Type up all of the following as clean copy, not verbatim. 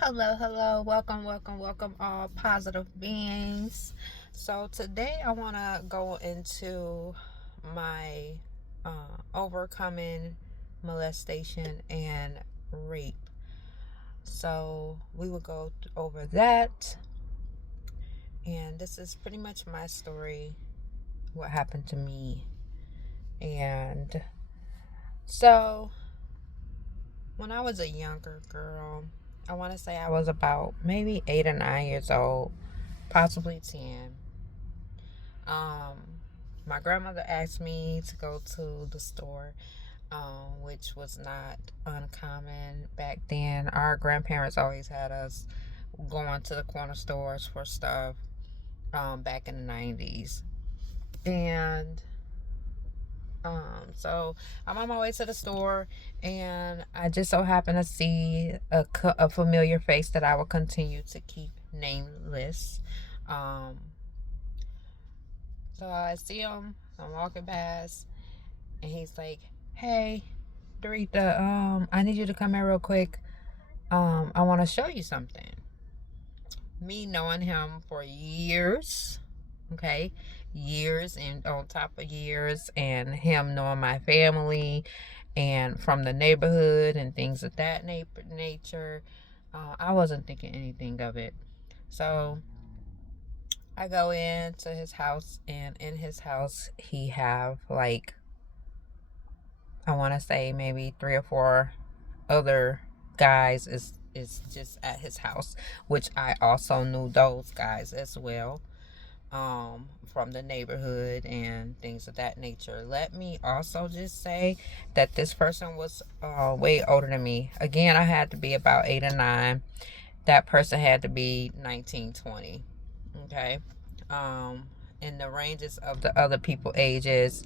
Hello. Welcome, all positive beings. So, today I want to go into my overcoming molestation and rape. So, we will go over that. And this is pretty much my story, what happened to me. And so, when I was a younger girl, I want to say I was about maybe 8 or 9 years old, possibly 10. Um, my grandmother asked me to go to the store, which was not uncommon back then. Our grandparents always had us going to the corner stores for stuff back in the 90s. And so I'm on my way to the store, and I just so happen to see a familiar face that I will continue to keep nameless. Um, So I see him. I'm walking past, and he's like, "Hey, Dorita, I need you to come here real quick. I want to show you something." Me knowing him for years, okay, years and on top of years, and him knowing my family and from the neighborhood and things of that nature, I wasn't thinking anything of it. So I go into his house, and in his house he have like, I want to say maybe 3 or 4 other guys is just at his house, which I also knew those guys as well, from the neighborhood and things of that nature. Let me also just say that this person was way older than me. Again, I had to be about 8 or 9. That person had to be 19, 20. Okay. Um, in the ranges of the other people ages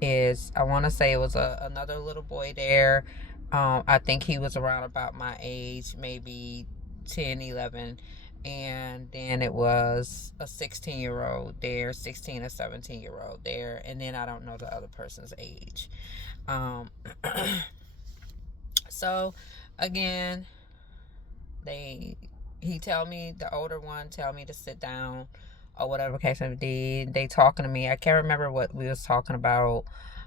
is, I want to say it was another little boy there. I think he was around about my age, maybe 10, 11. And then it was a 16-year-old there, 16 or 17-year-old there. And then I don't know the other person's age. Um, so again, they he tell me, the older one tell me to sit down or whatever case may be. They talking to me. I can't remember what we was talking about.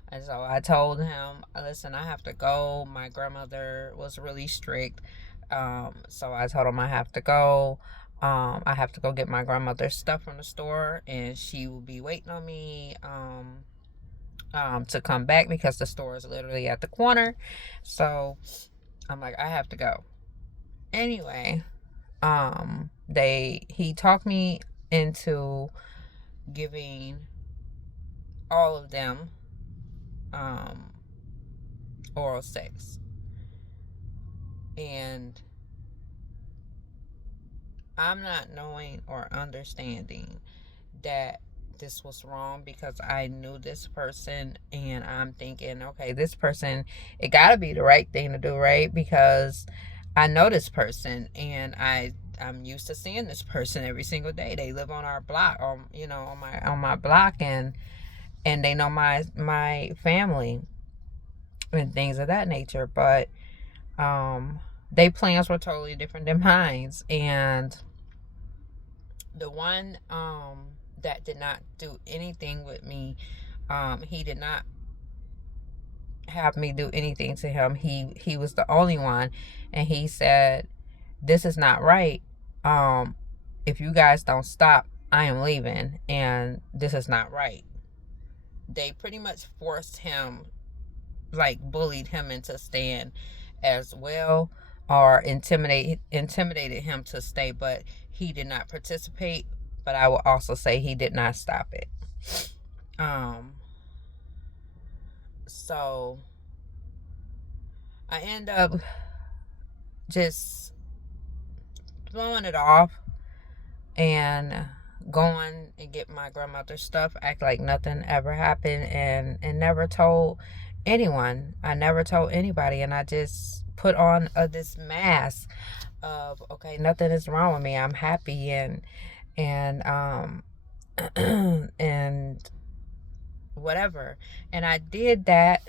And so I told him, listen, I have to go. My grandmother was really strict. So I told him I have to go. I have to go get my grandmother's stuff from the store, and she will be waiting on me to come back because the store is literally at the corner. So I'm like, I have to go. Anyway, he talked me into giving all of them um oral sex, and I'm not knowing or understanding that this was wrong because I knew this person, and I'm thinking, okay, this person, it got to be the right thing to do, right? Because I know this person, and I'm used to seeing this person every single day. They live on our block, on my block, and they know my family and things of that nature. But they plans were totally different than mine, and the one that did not do anything with me, he did not have me do anything to him. He was the only one, and he said, "This is not right. Um, if you guys don't stop, I am leaving, and this is not right." They pretty much forced him, like bullied him into staying as well, or intimidated him to stay, but he did not participate. But I will also say he did not stop it. Um, so I end up just blowing it off and going and get my grandmother's stuff, act like nothing ever happened, and never told anyone. I never told anybody, and I just put on this mask of, okay, nothing is wrong with me. I'm happy, and and whatever. And I did that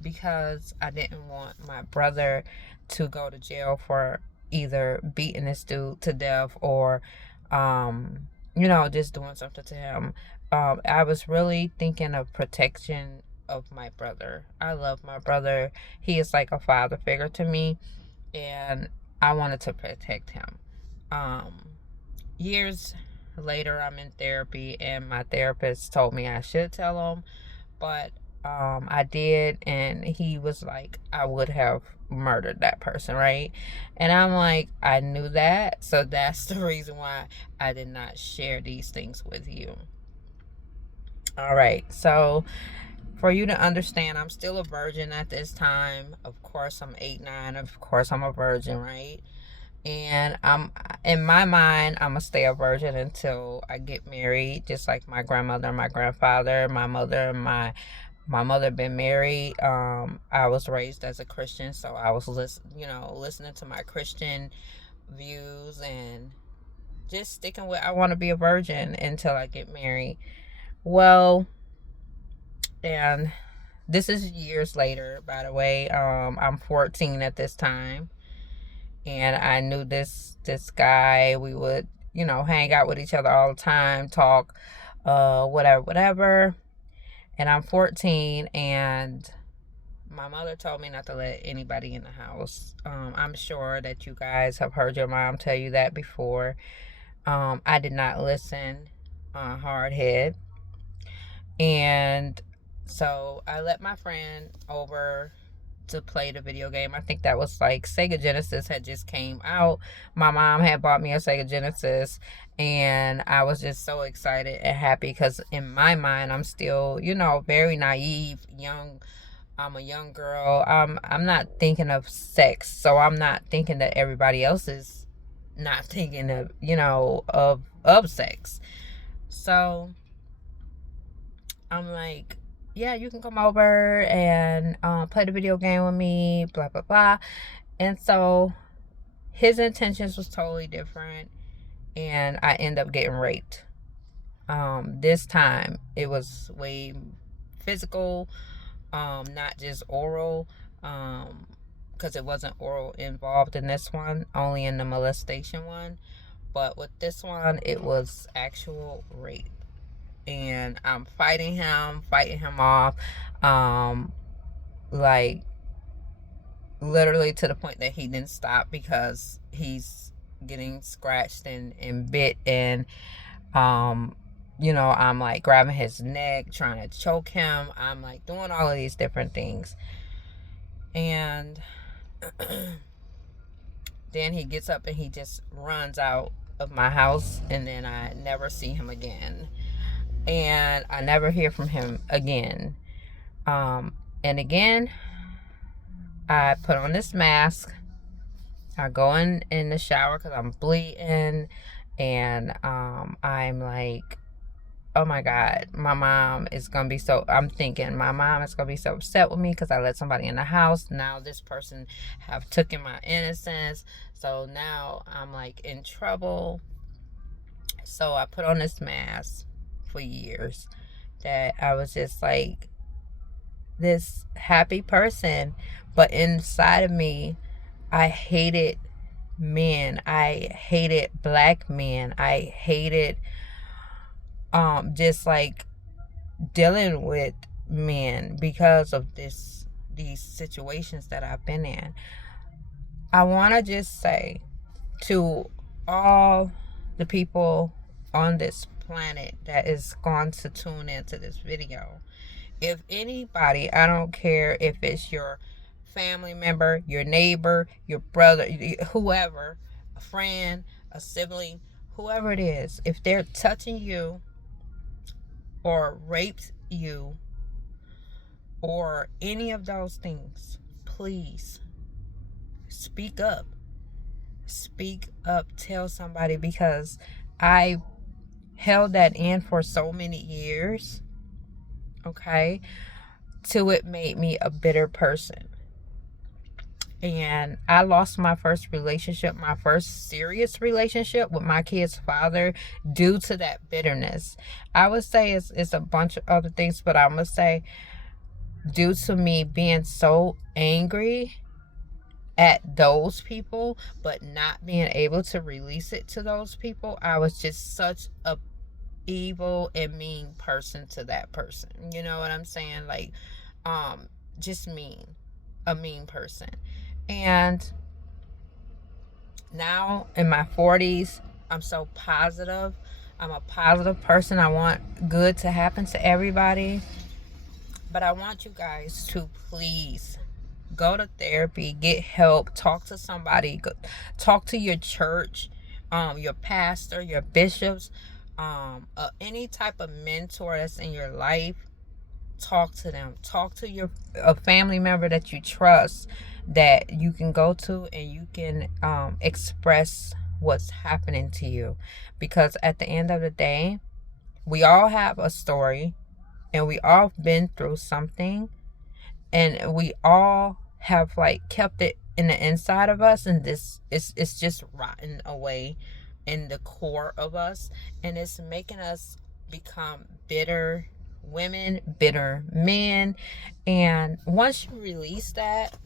because I didn't want my brother to go to jail for either beating this dude to death or just doing something to him. I was really thinking of protection of my brother. I love my brother. He is like a father figure to me, and I wanted to protect him. Years later, I'm in therapy, and my therapist told me I should tell him, but I did, and he was like, I would have murdered that person, right? And I'm like, I knew that, so that's the reason why I did not share these things with you. All right, so for you to understand, I'm still a virgin at this time. Of course, I'm 8'9". Of course, I'm a virgin, right? And I'm in my mind, I'm gonna stay a virgin until I get married, just like my grandmother and my grandfather, my mother and my mother been married. I was raised as a Christian, so I was listening to my Christian views and just sticking with I want to be a virgin until I get married. Well, and this is years later, by the way. I'm 14 at this time, and I knew this guy. We would hang out with each other all the time, talk, whatever. And I'm 14, and my mother told me not to let anybody in the house. I'm sure that you guys have heard your mom tell you that before. I did not listen, hard head. And so I let my friend over to play the video game. I think that was like Sega Genesis had just came out. My mom had bought me a Sega Genesis, and I was just so excited and happy because in my mind I'm still, very naive, young. I'm a young girl. I'm not thinking of sex, so I'm not thinking that everybody else is not thinking of, of sex. So I'm like, yeah, you can come over and play the video game with me, blah, blah, blah. And so his intentions was totally different, and I end up getting raped. This time it was way physical, not just oral, because it wasn't oral involved in this one, only in the molestation one. But with this one, it was actual rape. And I'm fighting him off, like literally to the point that he didn't stop because he's getting scratched and bit, and I'm like grabbing his neck, trying to choke him. I'm like doing all of these different things, and then he gets up and he just runs out of my house, and then I never see him again. And I never hear from him again. And again, I put on this mask. I go in the shower because I'm bleeding, and I'm like, oh my God, my mom is gonna be so. I'm thinking my mom is gonna be so upset with me because I let somebody in the house. Now this person have taken my innocence, so now I'm like in trouble. So I put on this mask for years that I was just like this happy person, but inside of me I hated men. I hated black men. I hated just like dealing with men because of these situations that I've been in. I want to just say to all the people on this planet that is going to tune into this video, if anybody, I don't care if it's your family member, your neighbor, your brother, whoever, a friend, a sibling, whoever it is, if they're touching you or raped you or any of those things, please speak up. Speak up, tell somebody, because I held that in for so many years, okay, till it made me a bitter person. And I lost my first relationship, my first serious relationship with my kid's father due to that bitterness. I would say it's a bunch of other things, but I must say due to me being so angry at those people, but not being able to release it to those people, I was just such a evil and mean person to that person. You know what I'm saying? Like, just mean, a mean person. And now in my 40s, I'm so positive. I'm a positive person. I want good to happen to everybody. But I want you guys to please go to therapy, get help, talk to somebody, talk to your church, your pastor, your bishops, any type of mentor that's in your life. Talk to them. Talk to a family member that you trust, that you can go to and you can express what's happening to you. Because at the end of the day, we all have a story and we all been through something, and we all have like kept it in the inside of us, and this is, it's just rotten away in the core of us, and it's making us become bitter women, bitter men. And once you release that,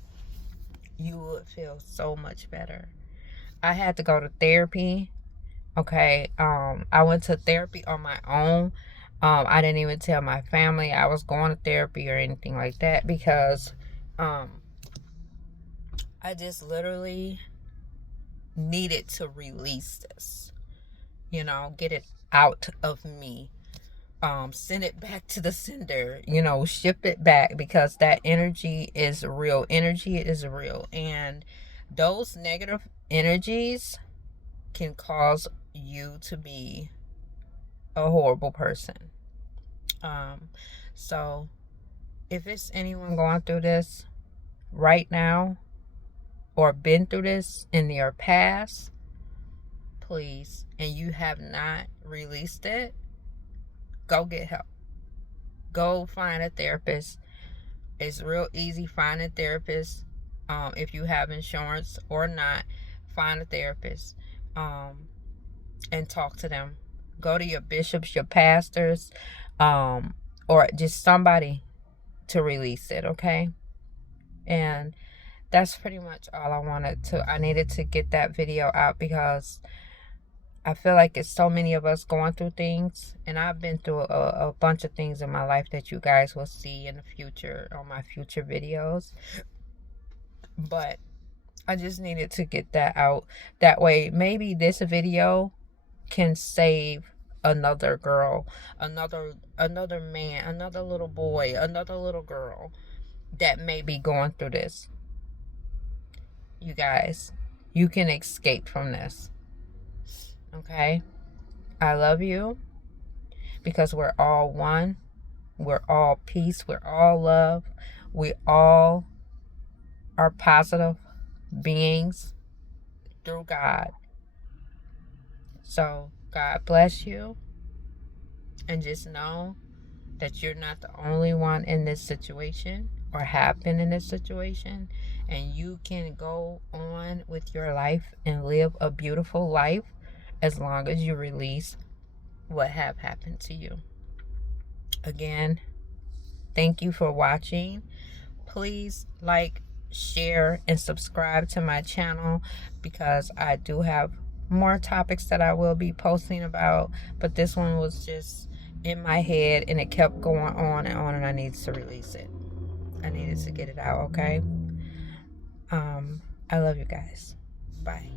you would feel so much better. I had to go to therapy. Okay. I went to therapy on my own. I didn't even tell my family I was going to therapy or anything like that, because um I just literally needed to release this, get it out of me. Send it back to the sender, ship it back, because that energy is real. Energy is real. And those negative energies can cause you to be a horrible person. So if it's anyone going through this right now or been through this in your past, please, and you have not released it, go get help. Go find a therapist. It's real easy. Find a therapist. If you have insurance or not, find a therapist, and talk to them. Go to your bishops, your pastors, or just somebody to release it, okay? And that's pretty much all I needed to get that video out, because I feel like it's so many of us going through things, and I've been through a bunch of things in my life that you guys will see in the future on my future videos. But I just needed to get that out. That way, maybe this video can save another girl, another man, another little boy, another little girl that may be going through this. You guys, you can escape from this. Okay? I love you, because we're all one. We're all peace. We're all love. We all are positive beings through God. So God bless you. And just know that you're not the only one in this situation or have been in this situation. And you can go on with your life and live a beautiful life, as long as you release what have happened to you. Again, thank you for watching. Please like, share, and subscribe to my channel, because I do have more topics that I will be posting about, but this one was just in my head and it kept going on and on, and I needed to release it. I needed to get it out, okay? I love you guys. Bye.